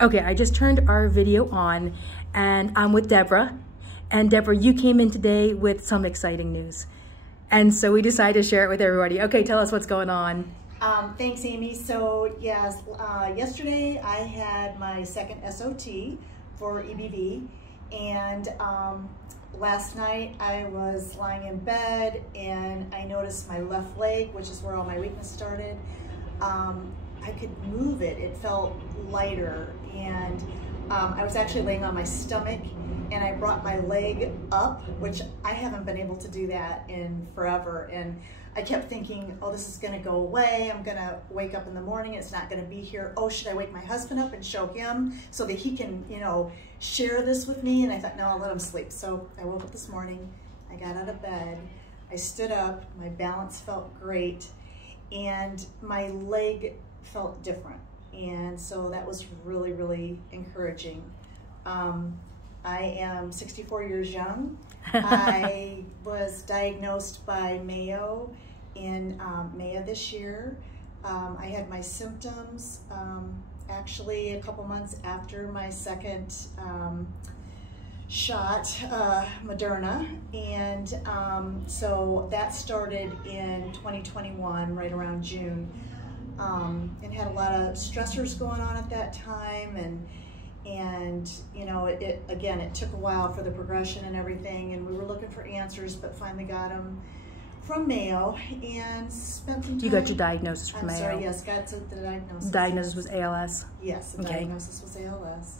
Okay, I just turned our video on and I'm with Debra. And Debra, you came in today with some exciting news. And so we decided to share it with everybody. Okay, tell us what's going on. Thanks, Amy. So yes, yesterday I had my second SOT for EBV, and last night I was lying in bed and I noticed my left leg, which is where all my weakness started. I could move it. It felt lighter, and I was actually laying on my stomach, and I brought my leg up, which I haven't been able to do that in forever. And I kept thinking, oh, this is gonna go away. I'm gonna wake up in the morning, it's not gonna be here. Oh, should I wake my husband up and show him so that he can, you know, share this with me? And I thought, no, I'll let him sleep. So I woke up this morning, I got out of bed, I stood up, my balance felt great, and my leg felt different. And so that was really, really encouraging. I am 64 years young. I was diagnosed by Mayo in May of this year. I had my symptoms actually a couple months after my second shot, Moderna, and so that started in 2021, right around June, and had a lot of stressors going on at that time, and you know, it took a while for the progression and everything, and we were looking for answers, but finally got them from Mayo and spent some time. You got your diagnosis from Mayo? I'm sorry, yes, got the diagnosis. The diagnosis was ALS? Yes, the okay. diagnosis was ALS.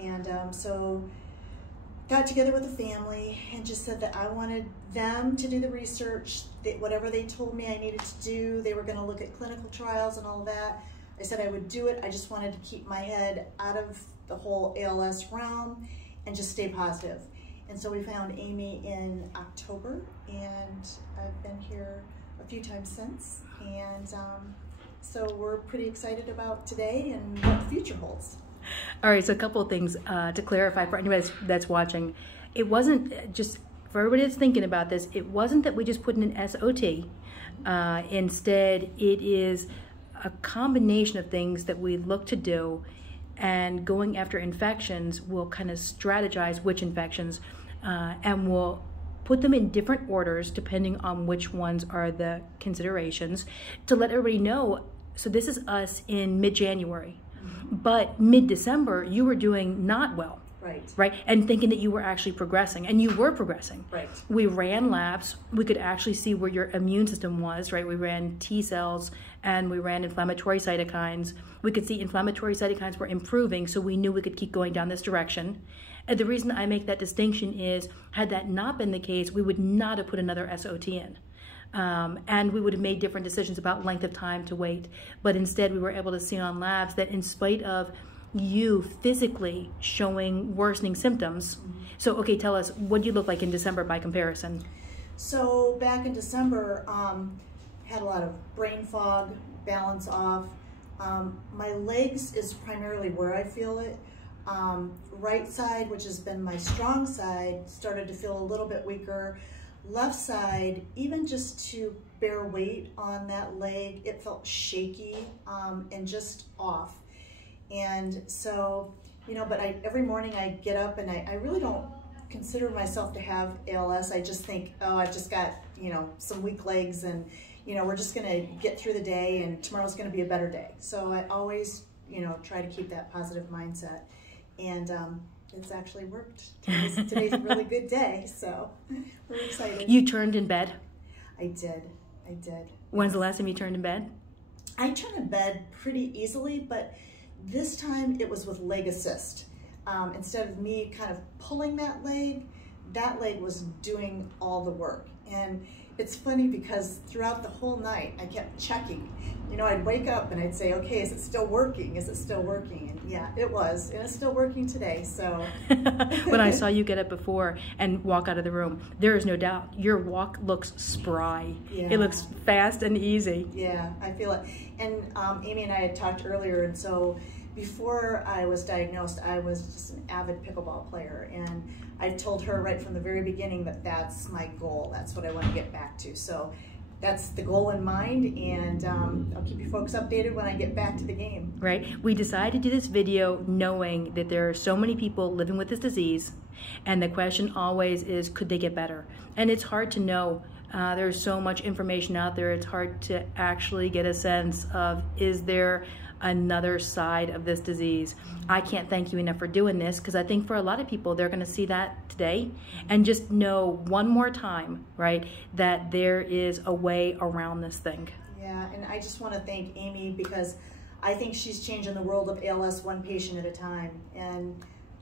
And so got together with the family and just said that I wanted them to do the research, that whatever they told me I needed to do. They were going to look at clinical trials and all that. I said I would do it. I just wanted to keep my head out of the whole ALS realm and just stay positive. And so we found Amy in October, and I've been here a few times since. And so we're pretty excited about today and what the future holds. All right, so a couple of things to clarify for anybody that's watching. It wasn't just, for everybody that's thinking about this, it wasn't that we just put in an SOT. Instead, it is a combination of things that we look to do, and going after infections, we'll kind of strategize which infections, and we'll put them in different orders depending on which ones are the considerations, to let everybody know. So this is us in mid-January, but mid-December you were doing not well. Right, and thinking that you were actually progressing, and you were progressing. Right. We ran labs. We could actually see where your immune system was. Right. We ran T cells and we ran inflammatory cytokines. We could see inflammatory cytokines were improving, so we knew we could keep going down this direction. And the reason I make that distinction is, had that not been the case, we would not have put another SOT in. And we would have made different decisions about length of time to wait. But instead, we were able to see on labs that in spite of you physically showing worsening symptoms. So, okay, tell us, what do you look like in December by comparison? So back in December, had a lot of brain fog, balance off. My legs is primarily where I feel it. Right side, which has been my strong side, started to feel a little bit weaker. Left side, even just to bear weight on that leg, it felt shaky and just off. And so, you know, but every morning I get up and I really don't consider myself to have ALS. I just think, oh, I've just got, you know, some weak legs, and, you know, we're just going to get through the day, and tomorrow's going to be a better day. So I always, you know, try to keep that positive mindset. And it's actually worked. Today's a really good day, so we're excited. You turned in bed? I did. When's the last time you turned in bed? I turn in bed pretty easily, but this time it was with leg assist. Instead of me kind of pulling that leg was doing all the work. And it's funny because throughout the whole night I kept checking. You know, I'd wake up and I'd say, okay, is it still working? Is it still working? And yeah, it was. And it's still working today, so. When I saw you get up before and walk out of the room, there is no doubt your walk looks spry. Yeah. It looks fast and easy. Yeah, I feel it. And Amy and I had talked earlier, and so before I was diagnosed, I was just an avid pickleball player, and I told her right from the very beginning that that's my goal. That's what I want to get back to. So that's the goal in mind, and I'll keep you folks updated when I get back to the game. Right. We decided to do this video knowing that there are so many people living with this disease, and the question always is, could they get better? And it's hard to know. There's so much information out there, it's hard to actually get a sense of, is there another side of this disease? I can't thank you enough for doing this, because I think for a lot of people, they're going to see that today and just know one more time, right, that there is a way around this thing. Yeah, and I just want to thank Amy, because I think she's changing the world of ALS one patient at a time, and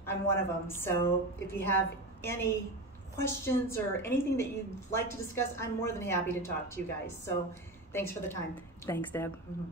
I'm one of them. So if you have any questions or anything that you'd like to discuss, I'm more than happy to talk to you guys. So thanks for the time. Thanks, Deb. Mm-hmm.